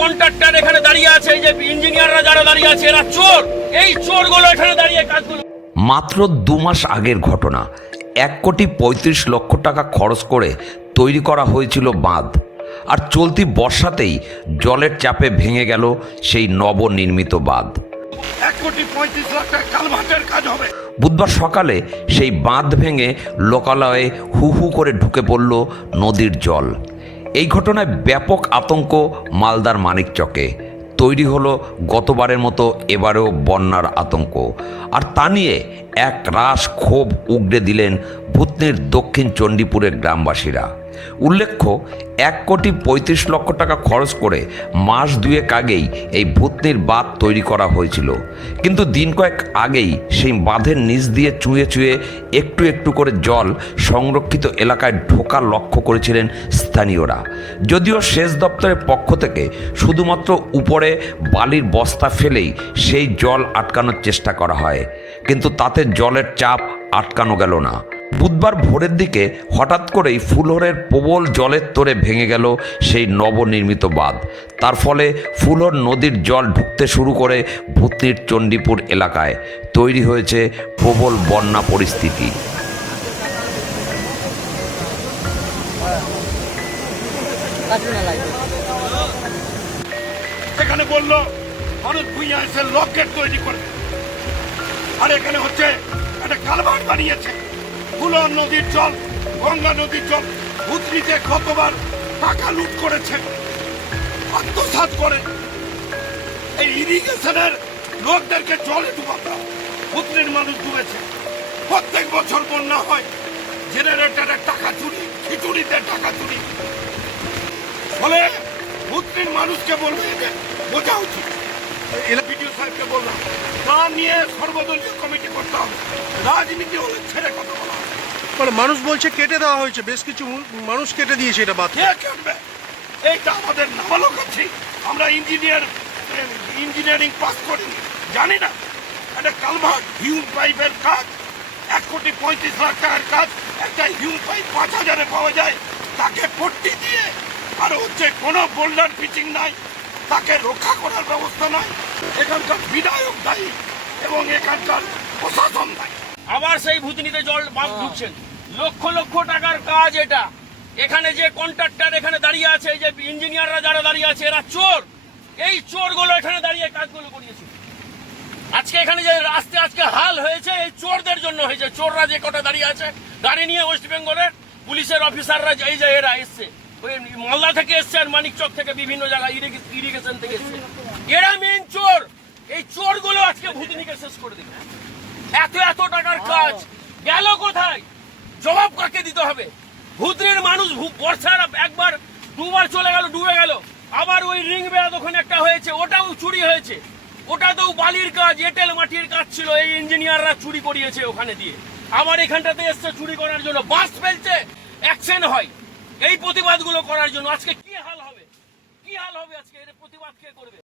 Contractor এখানে দাঁড়িয়ে আছে, এই যে ইঞ্জিনিয়াররা যারা দাঁড়িয়ে আছে, এরা চোর। এই চোরগুলো এখানে দাঁড়িয়ে কাজগুলো। মাত্র 2 মাস আগের ঘটনা। 1,35,00,000 টাকা খরচ করে তৈরি করা হয়েছিল বাঁধ, আর চলতি বর্ষাতেই জলের চাপে ভেঙে গেল সেই নবনির্মিত বাঁধ। 1,35,00,000 টাকা কালভার্টের কাজ হবে। বুধবার সকালে সেই বাঁধ ভেঙে লোকালয়ে হু হু করে ঢুকে পড়ল নদীর জল। এই ঘটনায় ব্যাপক আতঙ্ক মালদার মানিকচকে। তৈরি হলো গতবারের মতো এবারেও বন্যার আতঙ্ক, আর তা নিয়ে এক রাশ ক্ষোভ উগড়ে দিলেন ভূতনির দক্ষিণ চণ্ডীপুরের গ্রামবাসীরা। উল্লেখ্য, 1,35,00,000 টাকা খরচ করে মাস 2 আগেই এই ভূতনির বাঁধ তৈরি করা হয়েছিল, কিন্তু দিন কয়েক আগেই সেই বাঁধের নিচ দিয়ে চুঁয়ে চুঁয়ে একটু একটু করে জল সংরক্ষিত এলাকায় ঢোকা লক্ষ্য করেছিলেন স্থানীয়রা। যদিও সেচ দপ্তরের পক্ষ থেকে শুধুমাত্র উপরে বালির বস্তা ফেলেই সেই জল আটকানোর চেষ্টা করা হয়, কিন্তু তাতে জলের চাপ আটকানো গেল না। বুধবার ভোরের দিকে হঠাৎ করেই ফুলহরের প্রবল জলের তোড়ে ভেঙে গেল সেই নবনির্মিত বাঁধ। তার ফলে ফুলহর নদীর জল ঢুকতে শুরু করে ভূতনির চণ্ডীপুর এলাকায়। তৈরি হয়েছে প্রবল বন্যা পরিস্থিতি। এখানে বললো ভারত ভুইয়া এসে লকেট তৈরি করে, আর এখানে হচ্ছে একটা কালভার্ট বানিয়েছে। ফুলহর নদীর জল, গঙ্গা নদীর জল ভূতনিতে কতবার টাকা লুট করেছে, আত্মসাৎ করে এই ইরিগেশনের লোকদেরকে জলে ডুবাতে। ভূতনির মানুষ ডুবেছে। প্রত্যেক বছর বন্যা হয়, জেনারেটরের টাকা চুরি, খিচুড়িতে টাকা চুরি। ফলে ভূতনির মানুষকে বলবে যে বোঝা উচিত। বিডিও সাহেবকে বললাম, তা নিয়ে সর্বদলীয় কমিটি করতে হবে। রাজনীতি হলে ছেড়ে কথা বলা হবে। মানে মানুষ বলছে কেটে দেওয়া হয়েছে, বেশ কিছু মানুষ কেটে দিয়েছে এটা বাদ। কে কাটবে? এইটা আমাদের নাবালক আছি, আমরা ইঞ্জিনিয়ারিং পাস করিনি, জানি না। একটা কালভার্ট হিউম পাইপের কাজ 1,35,00,000 টাকার কাজ। একটা হিউম পাইপ 5,000-এ পাওয়া যায়, তাকে পট্টি দিয়ে আর হচ্ছে কোনো বোল্ডার পিচিং নাই, তাকে রক্ষা করার ব্যবস্থা নাই। এখানকার বিধায়ক দায়ী এবং এখানকার প্রশাসন দায়ী। আবার সেই ভূতনিতে জল বাঁধ ঢুকছেন। লক্ষ লক্ষ টাকার কাজ এটা। এখানে যে কন্ট্রাক্টর এখানে দাঁড়িয়ে আছে, এই যে ইঞ্জিনিয়াররা যারা দাঁড়িয়ে আছে, এরা চোর। এই চোরগুলো এখানে দাঁড়িয়ে কাজগুলো করিয়েছে। আজকে এখানে যে রাস্তায় আজকে হাল হয়েছে, এই চোরদের জন্য হয়েছে। চোররা যে কটা দাঁড়িয়ে আছে গাড়ি নিয়ে, ওয়েস্ট বেঙ্গলের পুলিশের অফিসাররা, এই যে এরা এসছে, ওই মালদা থেকে এসছে আর মানিকচক থেকে, বিভিন্ন জায়গায় ইরিগেশন থেকে এসছে। এরা মেন চোর। এই চোরগুলো আজকে ভূতনিকে শেষ করে দিল। এত এত টাকার কাজ গেল কোথায়? জবাব কাকে দিতে হবে? ভূতনির মানুষ বর্ষার একবার 2বার চলে গেল, ডুবে গেল। আবার ওই রিং বেড়া ওখানে একটা হয়েছে, ওটাও চুরি হয়েছে। ওটাতেও বালির কাজ, এঁটেল মাটির কাজ ছিল, এই ইঞ্জিনিয়াররা চুরি করিয়েছে ওখানে দিয়ে। আবার এখানটাতে এসছে চুরি করার জন্য, বাস ফেলছে, অ্যাকশন হয় এই প্রতিবাদগুলো করার জন্য। আজকে কি হাল হবে? কি হাল হবে আজকে? এর প্রতিবাদ কে করবে?